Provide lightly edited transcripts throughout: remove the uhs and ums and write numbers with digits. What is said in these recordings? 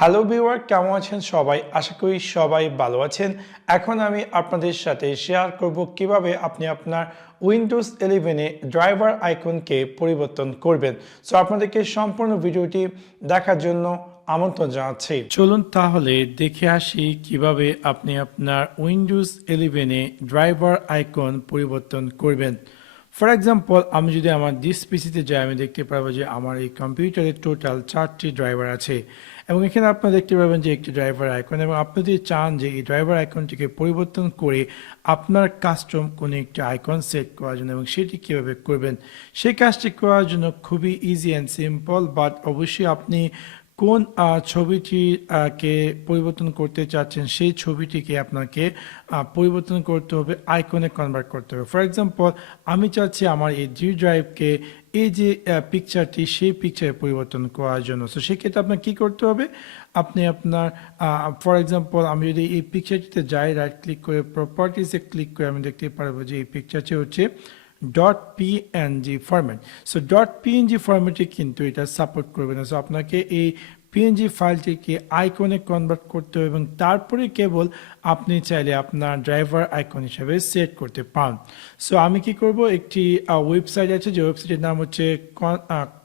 Hello viewer, কেমন আছেন সবাই? আশা করি সবাই ভালো আছেন। এখন আমি আপনাদের সাথে শেয়ার করব কিভাবে আপনি আপনার উইন্ডোজ 11 এ ড্রাইভার আইকনকে পরিবর্তন করবেন। সো আপনাদেরকে সম্পূর্ণ ভিডিওটি দেখার জন্য আমন্ত্রণ জানাচ্ছি। চলুন তাহলে দেখে আসি কিভাবে আপনি আপনার উইন্ডোজ 11 এ ড্রাইভার আইকন পরিবর্তন করবেন। ফর এক্সাম্পল, আমি যদি আমার দিস পিসিতে যাই, আমি দেখতে পারবো যে আমার এই কম্পিউটারে টোটাল 4টি ড্রাইভার আছে এবং এখানে আপনারা দেখতে পাবেন যে একটি ড্রাইভার আইকন, এবং আপনি যদি চান যে এই ড্রাইভার আইকনটিকে পরিবর্তন করে আপনার কাস্টম কোনো একটি আইকন সেট করার জন্য এবং সেটি কীভাবে করবেন, সেই কাজটি করার জন্য খুবই ইজি অ্যান্ড সিম্পল। বাট অবশ্যই আপনি কোন ছবিটিকে পরিবর্তন করতে চাচ্ছেন সেই ছবিটিকে আপনাকে পরিবর্তন করতে হবে, আইকনে কনভার্ট করতে হবে। ফর এক্সাম্পল, আমি চাচ্ছি আমার এই জি ড্রাইভকে এই যে পিকচারটি সেই পিকচারে পরিবর্তন করার জন্য। সো সেক্ষেত্রে আপনার কী করতে হবে, আপনি আপনার ফর এক্সাম্পল আমি যদি এই পিকচারটিতে যাই, রাইট ক্লিক করে প্রপার্টিসে ক্লিক করে আমি দেখতে পারবো যে এই পিকচারটি হচ্ছে .png ফরম্যাট। সো .png ফরম্যাটে কিন্তু এটা সাপোর্ট করবে না। সো আপনাকে এই পিএনজি ফাইলটিকে আইকনে কনভার্ট করতে হবে এবং তারপরে কেবল আপনি চাইলে আপনার ড্রাইভার আইকন হিসেবে সেট করতে পারেন। সো আমি কি করব, একটি ওয়েবসাইট আছে যে ওয়েবসাইটের নাম হচ্ছে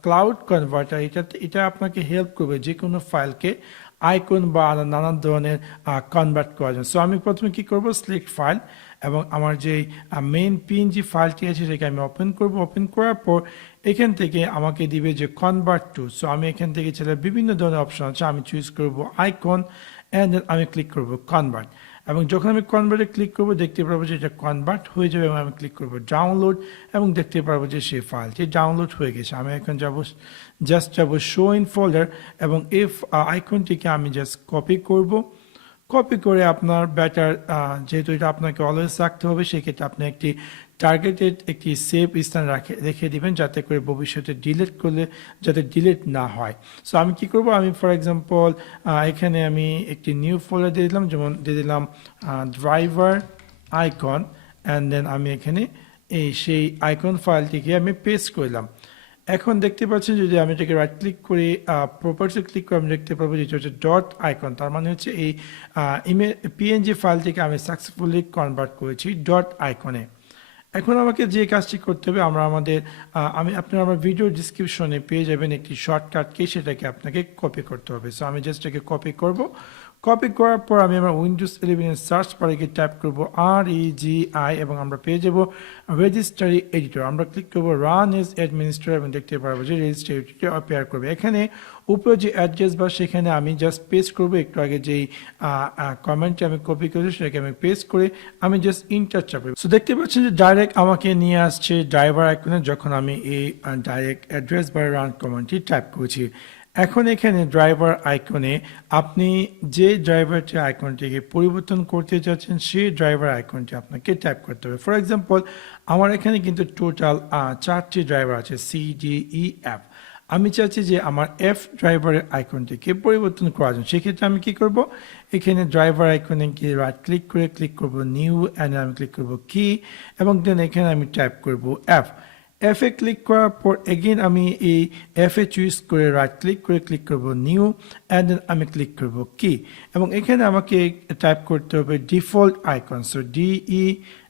ক্লাউড কনভার্টার। এটা আপনাকে হেল্প করবে যে কোনো ফাইলকে আইকন বা নানান ধরনের কনভার্ট করার জন্য। সো আমি প্রথমে কি করব, সিলেক্ট ফাইল, এবং আমার যে মেইন পিএনজি ফাইলটি আছে সেটাকে আমি ওপেন করব। ওপেন করার পর এখান থেকে আমাকে দিবে যে কনভার্ট টু। সো আমি এখান থেকে ছেলে বিভিন্ন ধরনের অপশন আছে, আমি চুজ করব আইকন অ্যান্ড দেন আমি ক্লিক করব কনভার্ট। এবং যখন আমি কনভার্টে ক্লিক করব দেখতে পারবো যে এটা কনভার্ট হয়ে যাবে এবং আমি ক্লিক করব ডাউনলোড এবং দেখতে পারবো যে সেই ফাইলটি ডাউনলোড হয়ে গেছে। আমি এখন জাস্ট যাব শো ইন ফোল্ডার এবং এই আইকনটিকে আমি জাস্ট কপি করব। কপি করে আপনার ব্যাটার, যেহেতু এটা আপনাকে অলওয়েজ রাখতে হবে, সেক্ষেত্রে আপনি একটি টার্গেটেড একটি সেভ স্থান রেখে দিবেন যাতে করে ভবিষ্যতে ডিলিট করলে যাতে ডিলিট না হয়। সো আমি কি করব, আমি ফর এক্সাম্পল এখানে আমি একটি নিউ ফোল্ডার দিয়ে দিলাম, যেমন দিয়ে দিলাম ড্রাইভার আইকন, অ্যান্ড দেন আমি এখানে সেই আইকন ফাইলটিকে আমি পেস্ট করলাম। এখন দেখতে পাচ্ছেন যদি আমি এটাকে রাইট ক্লিক করি, প্রপার্টিসে ক্লিক করে আমি দেখতে পাবো যে এটা হচ্ছে .icon। তার মানে হচ্ছে এই পিএনজি ফাইলটিকে আমি সাকসেসফুলি কনভার্ট করেছি .icon-এ। এখন আমাকে যে কাজটি করতে হবে, আপনারা আমার ভিডিও ডিসক্রিপশনে পেয়ে যাবেন একটি শর্টকাটকে, সেটাকে আপনাকে কপি করতে হবে। সো আমি জাস্ট এটাকে কপি করব। কপি করার পর আমি আমার উইন্ডোজ 11 এর সার্চ বারে গিয়ে টাইপ করব REGI এবং আমরা পেয়ে যাব রেজিস্ট্রি এডিটর। আমরা ক্লিক করব রান এজ অ্যাডমিনিস্ট্রেটর এবং দেখতে পারবো যে রেজিস্ট্রি এডিটর অ্যাপিয়ার করবে। এখানে উপরে যে অ্যাড্রেস বার সেখানে আমি জাস্ট পেস্ট করব, একটু আগে যেই কমেন্টটি আমি কপি করেছি সেটাকে আমি পেস্ট করে আমি জাস্ট ইন্টার চাপ। সো দেখতে পাচ্ছেন যে ডাইরেক্ট আমাকে নিয়ে আসছে ড্রাইভার আইকনে যখন আমি এই ডাইরেক্ট অ্যাড্রেস বার রান কমেন্টটি টাইপ করেছি। এখন এখানে ড্রাইভার আইকনে আপনি যে ড্রাইভারটি আইকনটিকে পরিবর্তন করতে চাচ্ছেন সেই ড্রাইভার আইকনটি আপনাকে টাইপ করতে হবে। ফর এক্সাম্পল, আমার এখানে কিন্তু টোটাল 4টি ড্রাইভার আছে, CDEF। আমি চাচ্ছি যে আমার F ড্রাইভারের আইকনটিকে পরিবর্তন করার জন্য। সেক্ষেত্রে আমি কি করব, এখানে ড্রাইভার আইকনে গিয়ে রাইট ক্লিক করে ক্লিক করব নিউ, অ্যান্ড আমি ক্লিক করব কি, এবং দেন এখানে আমি টাইপ করব F। এফে ক্লিক করার পর এগেইন আমি এই এফে চুজ করে রাইট ক্লিক করে ক্লিক করব নিউ, অ্যান্ড দেন আমি ক্লিক করব কি, এবং এখানে আমাকে টাইপ করতে হবে ডিফল্ট আইকন। সো DEFAULT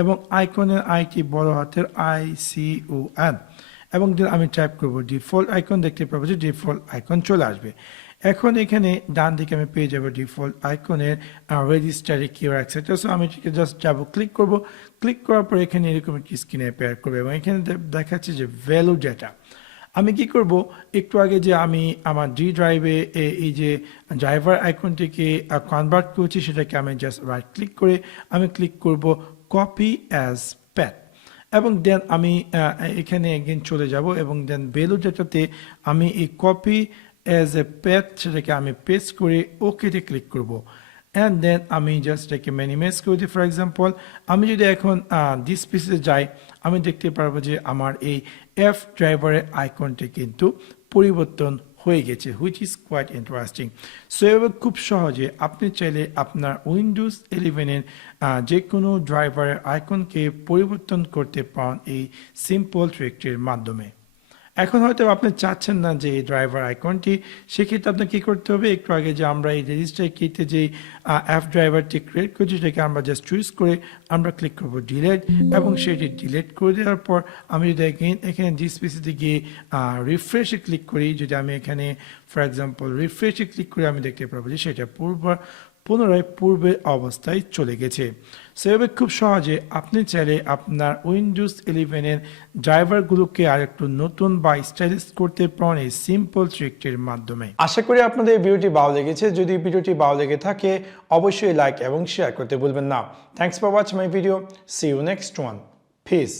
এবং আইকনের আইটি বড় হাতের ICON, এবং দেন আমি টাইপ করব ডিফল্ট আইকন। দেখতে পাবো যে ডিফল্ট আইকন চলে আসবে। এখন এখানে ডান দিকে আমি পেয়ে যাবো ডিফল্ট আইকনের রেজিস্ট্রি কিওয়ার্ড এক্সেট্রা। সো আমি এটাকে জাস্ট যাবো, ক্লিক করব। ক্লিক করার পর এখানে এরকম একটি স্ক্রিনে অ্যাপিয়ার করবে এবং এখানে দেখাচ্ছে যে ভ্যালু ডেটা। আমি কি করব, একটু আগে যে আমি আমার ডি ড্রাইভে এই যে ড্রাইভার আইকনটিকে কনভার্ট করছি সেটাকে আমি জাস্ট রাইট ক্লিক করে আমি ক্লিক করব কপি অ্যাজ প্যাথ, এবং দেন আমি এখানে এগেইন চলে যাব এবং দেন ভ্যালু ডেটাতে আমি এই কপি অ্যাজ এ প্যাথ সেটাকে আমি পেস্ট করে ওকেতে ক্লিক করব, অ্যান্ড দেন আমি জাস্ট এটাকে মিনিমাইজ করে দিই। ফর এক্সাম্পল, আমি যদি এখন দিস পিসে যাই, আমি দেখতে পারবো যে আমার এই F ড্রাইভারের আইকনটি কিন্তু পরিবর্তন হয়ে গেছে, which is quite interesting. So এবার খুব সহজে আপনি চাইলে আপনার উইন্ডোজ 11-এর যে কোনো ড্রাইভারের আইকনকে পরিবর্তন করতে পারেন এই সিম্পল ট্রিকটির মাধ্যমে। এখন হয়তো আপনি চাচ্ছেন না যে এই ড্রাইভার আইকনটি, সেক্ষেত্রে আপনাকে কী করতে হবে, একটু আগে যে আমরা এই রেজিস্টার কিতে যে অ্যাপ ড্রাইভারটি ক্রিয়েট করছি সেটাকে আমরা জাস্ট চুজ করে আমরা ক্লিক করব ডিলিট, এবং সেটি ডিলিট করে দেওয়ার পর আমি যদি এখানে ডিসপিসিতে গিয়ে রিফ্রেশে ক্লিক করি, যদি আমি এখানে ফর এক্সাম্পল রিফ্রেশে ক্লিক করে আমি দেখতে পারবো যে সেটা পুনরায় পূর্বের অবস্থায় চলে গেছে। সেভাবে খুব সহজে আপনি চাইলে আপনার উইন্ডোজ 11-এর ড্রাইভারগুলোকে আর একটু নতুন বা স্টাইলিশ করতে পারেন এই সিম্পল ট্রিকটির মাধ্যমে। আশা করি আপনাদের ভিডিওটি ভালো লেগেছে। যদি ভিডিওটি ভালো লেগে থাকে অবশ্যই লাইক এবং শেয়ার করতে ভুলবেন না। Thanks for watching my video. See you next one. Piece.